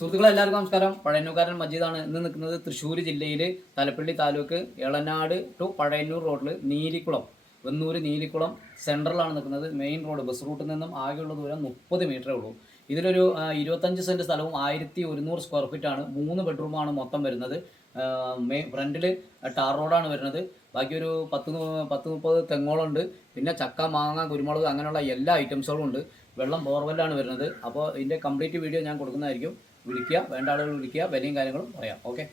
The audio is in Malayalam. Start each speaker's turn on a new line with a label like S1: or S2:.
S1: സുഹൃത്തുക്കളെ എല്ലാവർക്കും നമസ്കാരം. പഴയന്നൂക്കാരൻ മജീദാണ്. ഇന്ന് നിൽക്കുന്നത് തൃശ്ശൂർ ജില്ലയിൽ തലപ്പള്ളി താലൂക്ക് എളനാട് ടു പഴയന്നൂർ റോഡിൽ നീലിക്കുളം. വെന്നൂര് നീലിക്കുളം സെൻട്രലാണ് നിൽക്കുന്നത്. മെയിൻ റോഡ് ബസ് റൂട്ടിൽ നിന്നും ആകെയുള്ള ദൂരം മുപ്പത് മീറ്ററേ ഉള്ളൂ. ഇതിലൊരു ഇരുപത്തഞ്ച് സെന്റ് സ്ഥലവും ആയിരത്തി ഒരുന്നൂറ് സ്ക്വയർ ഫീറ്റ് ആണ്. മൂന്ന് ബെഡ്റൂമാണ് മൊത്തം വരുന്നത്. മെയിൻ ഫ്രണ്ടിൽ ടാർ റോഡാണ് വരുന്നത്. ബാക്കി ഒരു പത്ത് പത്ത് മുപ്പത് തെങ്ങോളുണ്ട്. പിന്നെ ചക്ക മാങ്ങ കുരുമുളക് അങ്ങനെയുള്ള എല്ലാ ഐറ്റംസുകളും ഉണ്ട്. വെള്ളം ബോർവെല്ലാണ് വരുന്നത്. അപ്പോൾ ഇതിന്റെ കംപ്ലീറ്റ് വീഡിയോ ഞാൻ കൊടുക്കുന്നതായിരിക്കും. വിളിക്കുക വേണ്ട ആളുകൾ വിളിക്കുക വിലയും കാര്യങ്ങളും പറയാം. ഓക്കെ